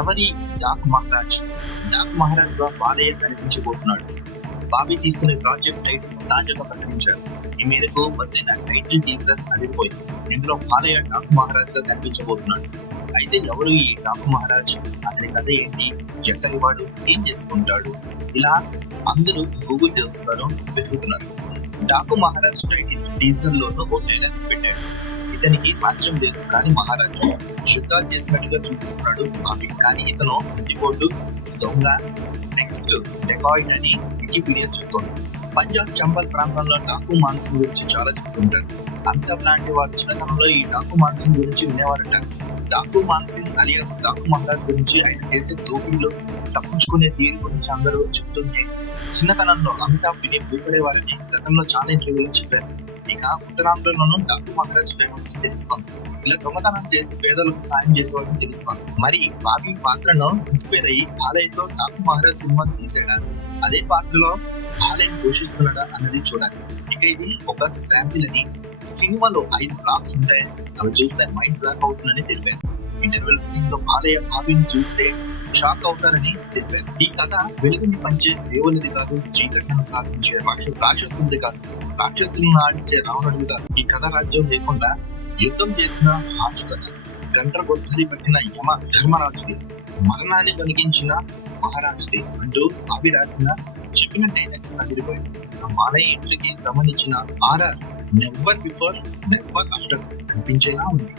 ఎవరి డాక్ మహారాజ్ గా బాలయ్య కనిపించబోతున్నాడు. బాబీ తీసుకునే ప్రాజెక్ట్ టైటిల్ తాజాగా ప్రకటించారు. ఈ మేరకు వదిలిన టైటిల్ టీజర్ అదిరిపోయింది. ఇందులో బాలయ్య డాక్ మహారాజ్ గా కనిపించబోతున్నాడు. అయితే ఎవరు ఈ డాక్ మహారాజ్, అతని కథ ఏంటి, ఎక్కడి వాడు, ఏం చేస్తుంటాడు, ఇలా అందరూ గూగుల్ చేస్తున్నారు, వెతుకుతున్నారు. డాకు మహారాజ్ టైటిల్ టీజర్ లోనూ ఓ ట్రైలర్ పెట్టాడు. ఇతనికి రాజ్యం లేదు కానీ మహారాజు యుద్ధాలు చేసినట్లుగా చూపిస్తున్నాడు బాబీ. కానీ ఇతను బందిపోటు, దొంగ, నెక్స్ట్ డెకాయిడ్ అని వికీపీడియా చెప్తోంది. పంజాబ్ చంబల్ ప్రాంతంలో డాకు మాన్సింగ్ గురించి చాలా చెప్తుంటారు. అంతా లాంటి వారు చిన్నతనంలో ఈ డాకు మాన్సింగ్ గురించి వినేవారంటారు. డాకు మాన్సింగ్ అలియాస్ డాకు మహారాజ్ గురించి ఆయన చేసే దోపిడీలు, తప్పించుకునే తీరు గురించి అందరూ చెప్తుంటే చిన్నతనంలో అమితాబ్ విని భయపడేవారని గతంలో చాలా ఇంటర్వ్యూలో చెప్పారు. ఇక ఉత్తరాంధ్రలోనూ డాకు మహారాజ్ ఫేమస్ అని తెలుస్తోంది. ఇలా దొంగతనం చేసి పేదలకు సాయం చేసేవాడని తెలుస్తోంది. మరి బాబీ పాత్రను ఇన్స్పైర్ అయ్యి బాలయ్యతో డాకు మహారాజ్ సినిమా తీసాడా, అదే పాత్రలో బాలయ్యని పోషిస్తున్నాడా అన్నది చూడాలి. ఇక ఇది ఒక శాంపిల్ అని, సినిమాలో 5 బ్లాక్స్ ఉంటాయని, అవి చూస్తే మైండ్ బ్లాక్ అవుతుందని తెలిపారు. ఇంటర్వెల్ సీన్ లో బాలయ్య బాబీని చూస్తే షాక్ అవుతారని తెలిపారు. ఈ కథ వెలుగుని పంచే దేవునిది కాదు, చీకటిని శాసించే రాక్షసుడిది కాదు, రాక్షసులను ఆడించే రావణుడిది కాదు. ఈ కథ రాజ్యం లేకుండా యుద్ధం చేసిన రాజు కథ, గంట గొడ్డలి పట్టిన యమ ధర్మరాజుది, మరణాన్ని వణికించిన మహారాజుది అంటూ బాబీ రాసిన చెప్పిన డైలాగ్స్ అదిరిపోయింది. బాలయ్య ఇంటికి గమనించిన RR never before never after అనిపించేలా ఉంది.